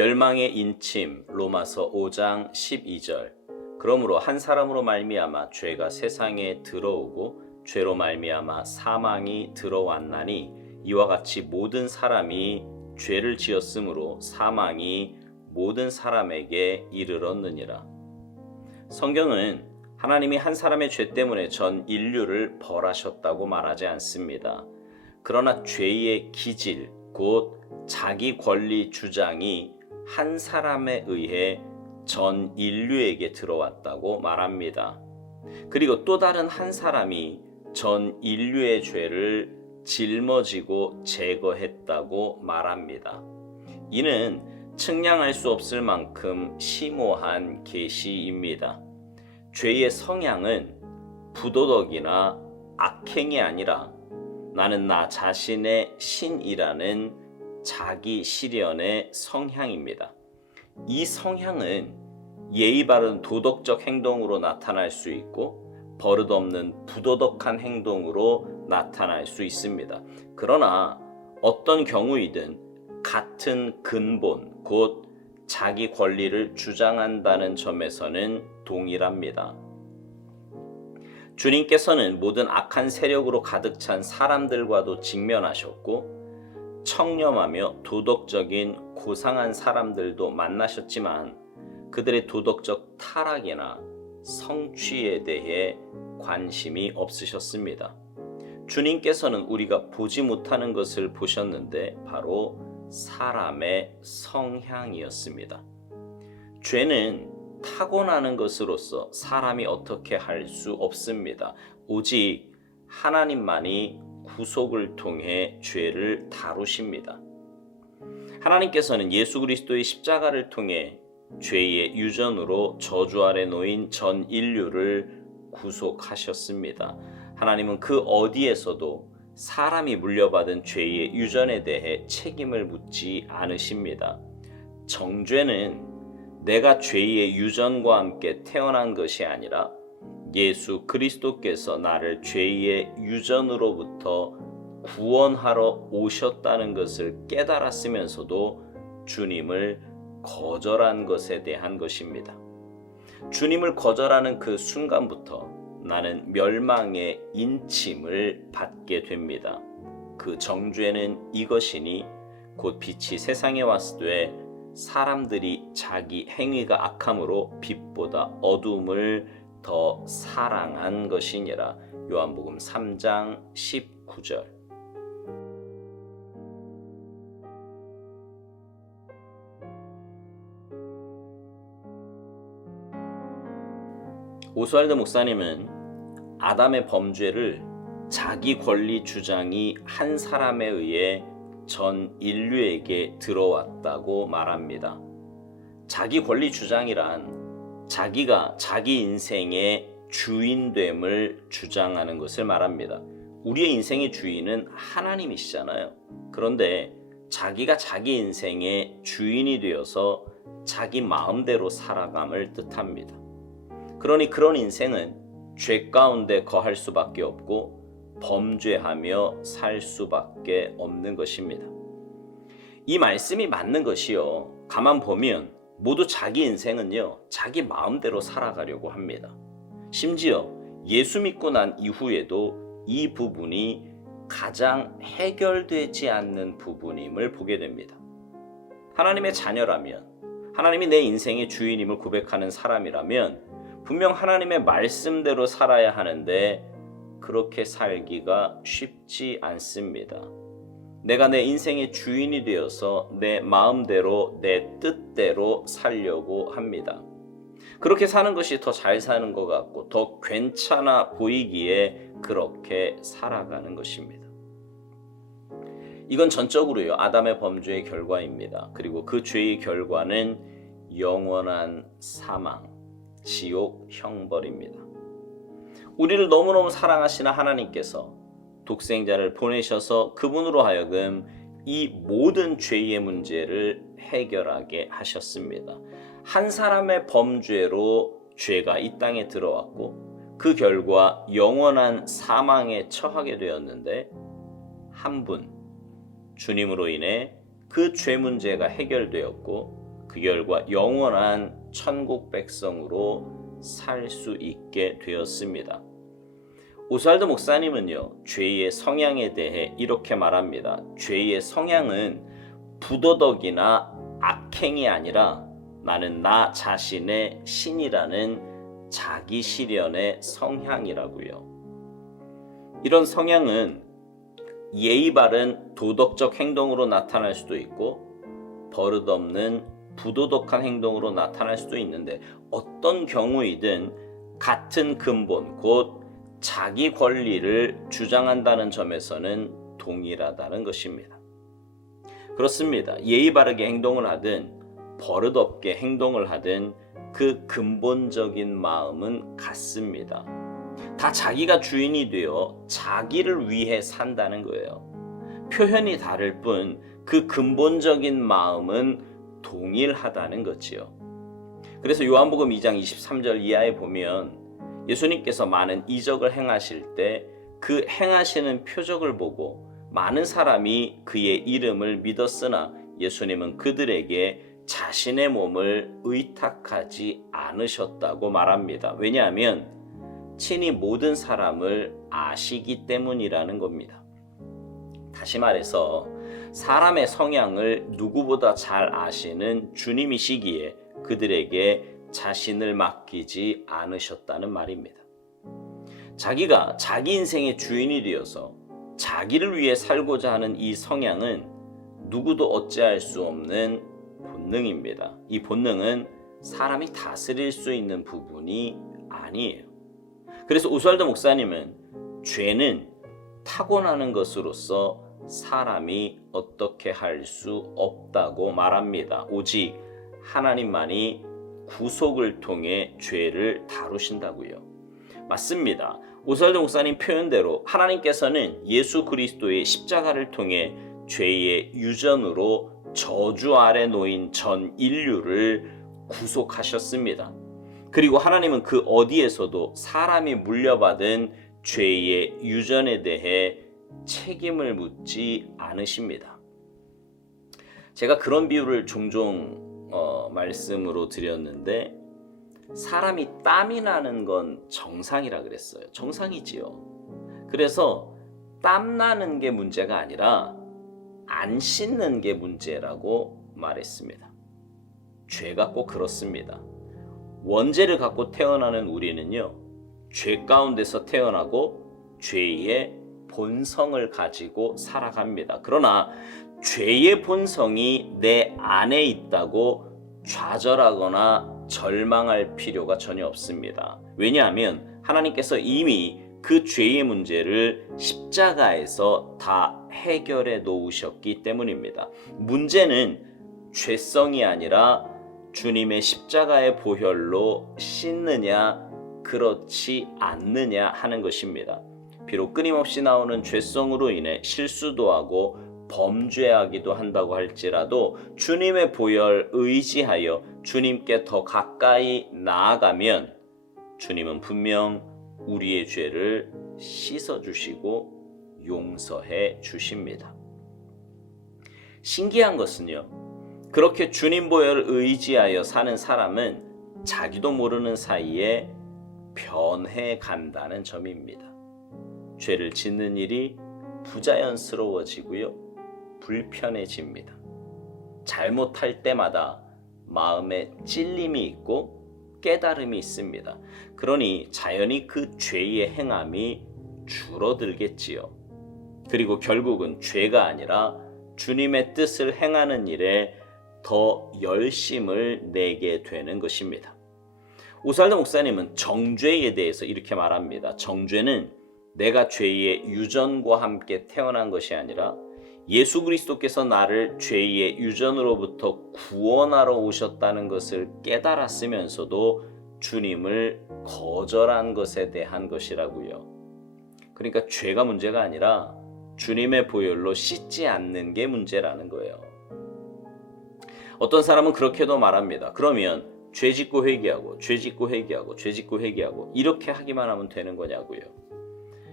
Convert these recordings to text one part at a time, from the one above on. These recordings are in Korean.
멸망의 인침 로마서 5장 12절. 그러므로 한 사람으로 말미암아 죄가 세상에 들어오고 죄로 말미암아 사망이 들어왔나니 이와 같이 모든 사람이 죄를 지었으므로 사망이 모든 사람에게 이르렀느니라. 성경은 하나님이 한 사람의 죄 때문에 전 인류를 벌하셨다고 말하지 않습니다. 그러나 죄의 기질, 곧 자기 권리 주장이 한 사람에 의해 전 인류에게 들어왔다고 말합니다. 그리고 또 다른 한 사람이 전 인류의 죄를 짊어지고 제거했다고 말합니다. 이는 측량할 수 없을 만큼 심오한 계시입니다. 죄의 성향은 부도덕이나 악행이 아니라 나는 나 자신의 신이라는 자기 실현의 성향입니다. 이 성향은 예의 바른 도덕적 행동으로 나타날 수 있고 버릇없는 부도덕한 행동으로 나타날 수 있습니다. 그러나 어떤 경우이든 같은 근본, 곧 자기 권리를 주장한다는 점에서는 동일합니다. 주님께서는 모든 악한 세력으로 가득 찬 사람들과도 직면하셨고 청렴하며 도덕적인 고상한 사람들도 만나셨지만 그들의 도덕적 타락이나 성취에 대해 관심이 없으셨습니다. 주님께서는 우리가 보지 못하는 것을 보셨는데 바로 사람의 성향이었습니다. 죄는 타고나는 것으로서 사람이 어떻게 할 수 없습니다. 오직 하나님만이 구속을 통해 죄를 다루십니다. 하나님께서는 예수 그리스도의 십자가를 통해 죄의 유전으로 저주 아래 놓인 전 인류를 구속하셨습니다. 하나님은 그 어디에서도 사람이 물려받은 죄의 유전에 대해 책임을 묻지 않으십니다. 정죄는 내가 죄의 유전과 함께 태어난 것이 아니라 예수 그리스도께서 나를 죄의 유전으로부터 구원하러 오셨다는 것을 깨달았으면서도 주님을 거절한 것에 대한 것입니다. 주님을 거절하는 그 순간부터 나는 멸망의 인침을 받게 됩니다. 그 정죄는 이것이니 곧 빛이 세상에 왔으되 사람들이 자기 행위가 악함으로 빛보다 어둠을 더 사랑한 것이니라. 요한복음 3장 19절. 오스왈드 목사님은 아담의 범죄를 자기 권리 주장이 한 사람에 의해 전 인류에게 들어왔다고 말합니다. 자기 권리 주장이란 자기가 자기 인생의 주인됨을 주장하는 것을 말합니다. 우리의 인생의 주인은 하나님이시잖아요. 그런데 자기가 자기 인생의 주인이 되어서 자기 마음대로 살아감을 뜻합니다. 그러니 그런 인생은 죄 가운데 거할 수밖에 없고 범죄하며 살 수밖에 없는 것입니다. 이 말씀이 맞는 것이요. 가만 보면 모두 자기 인생은요, 자기 마음대로 살아가려고 합니다. 심지어 예수 믿고 난 이후에도 이 부분이 가장 해결되지 않는 부분임을 보게 됩니다. 하나님의 자녀라면, 하나님이 내 인생의 주인임을 고백하는 사람이라면 분명 하나님의 말씀대로 살아야 하는데 그렇게 살기가 쉽지 않습니다. 내가 내 인생의 주인이 되어서 내 마음대로 내 뜻대로 살려고 합니다. 그렇게 사는 것이 더 잘 사는 것 같고 더 괜찮아 보이기에 그렇게 살아가는 것입니다. 이건 전적으로요, 아담의 범죄의 결과입니다. 그리고 그 죄의 결과는 영원한 사망, 지옥 형벌입니다. 우리를 너무너무 사랑하시는 하나님께서 독생자를 보내셔서 그분으로 하여금 이 모든 죄의 문제를 해결하게 하셨습니다. 한 사람의 범죄로 죄가 이 땅에 들어왔고 그 결과 영원한 사망에 처하게 되었는데 한 분, 주님으로 인해 그 죄 문제가 해결되었고 그 결과 영원한 천국 백성으로 살 수 있게 되었습니다. 오스왈드 목사님은요, 죄의 성향에 대해 이렇게 말합니다. 죄의 성향은 부도덕이나 악행이 아니라 나는 나 자신의 신이라는 자기 실현의 성향이라고요. 이런 성향은 예의 바른 도덕적 행동으로 나타날 수도 있고 버릇없는 부도덕한 행동으로 나타날 수도 있는데, 어떤 경우이든 같은 근본 곧 자기 권리를 주장한다는 점에서는 동일하다는 것입니다. 그렇습니다. 예의 바르게 행동을 하든 버릇없게 행동을 하든 그 근본적인 마음은 같습니다. 다 자기가 주인이 되어 자기를 위해 산다는 거예요. 표현이 다를 뿐 그 근본적인 마음은 동일하다는 거지요. 그래서 요한복음 2장 23절 이하에 보면 예수님께서 많은 이적을 행하실 때 그 행하시는 표적을 보고 많은 사람이 그의 이름을 믿었으나 예수님은 그들에게 자신의 몸을 의탁하지 않으셨다고 말합니다. 왜냐하면 친히 모든 사람을 아시기 때문이라는 겁니다. 다시 말해서 사람의 성향을 누구보다 잘 아시는 주님이시기에 그들에게 자신을 맡기지 않으셨다는 말입니다. 자기가 자기 인생의 주인이 되어서 자기를 위해 살고자 하는 이 성향은 누구도 어찌할 수 없는 본능입니다. 이 본능은 사람이 다스릴 수 있는 부분이 아니에요. 그래서 오스왈드 목사님은 죄는 타고나는 것으로서 사람이 어떻게 할 수 없다고 말합니다. 오직 하나님만이 구속을 통해 죄를 다루신다고요. 맞습니다. 오스왈드 목사님 표현대로 하나님께서는 예수 그리스도의 십자가를 통해 죄의 유전으로 저주 아래 놓인 전 인류를 구속하셨습니다. 그리고 하나님은 그 어디에서도 사람이 물려받은 죄의 유전에 대해 책임을 묻지 않으십니다. 제가 그런 비유를 종종 말씀으로 드렸는데, 사람이 땀이 나는 건 정상이라 그랬어요. 정상이지요. 그래서 땀 나는 게 문제가 아니라 안 씻는 게 문제라고 말했습니다. 죄가 꼭 그렇습니다. 원죄를 갖고 태어나는 우리는요, 죄 가운데서 태어나고 죄의 본성을 가지고 살아갑니다. 그러나 죄의 본성이 내 안에 있다고 좌절하거나 절망할 필요가 전혀 없습니다. 왜냐하면 하나님께서 이미 그 죄의 문제를 십자가에서 다 해결해 놓으셨기 때문입니다. 문제는 죄성이 아니라 주님의 십자가의 보혈로 씻느냐 그렇지 않느냐 하는 것입니다. 비록 끊임없이 나오는 죄성으로 인해 실수도 하고 범죄하기도 한다고 할지라도 주님의 보혈 의지하여 주님께 더 가까이 나아가면 주님은 분명 우리의 죄를 씻어주시고 용서해 주십니다. 신기한 것은요, 그렇게 주님 보혈을 의지하여 사는 사람은 자기도 모르는 사이에 변해 간다는 점입니다. 죄를 짓는 일이 부자연스러워지고요, 불편해집니다. 잘못할 때마다 마음에 찔림이 있고 깨달음이 있습니다. 그러니 자연히 그 죄의 행함이 줄어들겠지요. 그리고 결국은 죄가 아니라 주님의 뜻을 행하는 일에 더 열심을 내게 되는 것입니다. 오스왈드 목사님은 정죄에 대해서 이렇게 말합니다. 정죄는 내가 죄의 유전과 함께 태어난 것이 아니라 예수 그리스도께서 나를 죄의 유전으로부터 구원하러 오셨다는 것을 깨달았으면서도 주님을 거절한 것에 대한 것이라고요. 그러니까 죄가 문제가 아니라 주님의 보혈로 씻지 않는 게 문제라는 거예요. 어떤 사람은 그렇게도 말합니다. 그러면 죄 짓고 회개하고 죄 짓고 회개하고 죄 짓고 회개하고 이렇게 하기만 하면 되는 거냐고요.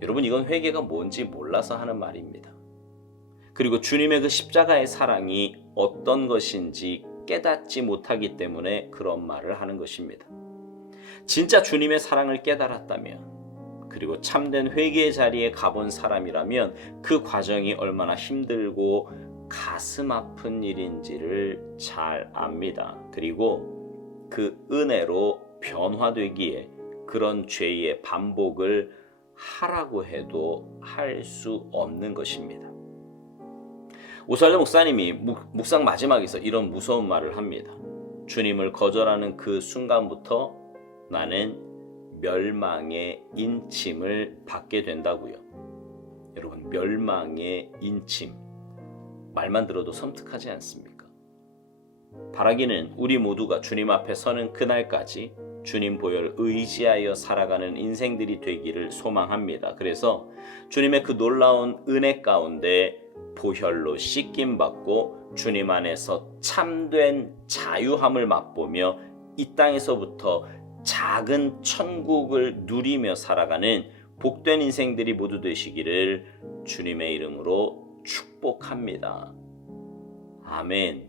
여러분, 이건 회개가 뭔지 몰라서 하는 말입니다. 그리고 주님의 그 십자가의 사랑이 어떤 것인지 깨닫지 못하기 때문에 그런 말을 하는 것입니다. 진짜 주님의 사랑을 깨달았다면, 그리고 참된 회개의 자리에 가본 사람이라면 그 과정이 얼마나 힘들고 가슴 아픈 일인지를 잘 압니다. 그리고 그 은혜로 변화되기에 그런 죄의 반복을 하라고 해도 할 수 없는 것입니다. 오살레 목사님이 묵상 마지막에서 이런 무서운 말을 합니다. 주님을 거절하는 그 순간부터 나는 멸망의 인침을 받게 된다고요. 여러분, 멸망의 인침, 말만 들어도 섬뜩하지 않습니까? 바라기는 우리 모두가 주님 앞에 서는 그날까지 주님 보혈 의지하여 살아가는 인생들이 되기를 소망합니다. 그래서 주님의 그 놀라운 은혜 가운데 보혈로 씻김 받고 주님 안에서 참된 자유함을 맛보며 이 땅에서부터 작은 천국을 누리며 살아가는 복된 인생들이 모두 되시기를 주님의 이름으로 축복합니다. 아멘.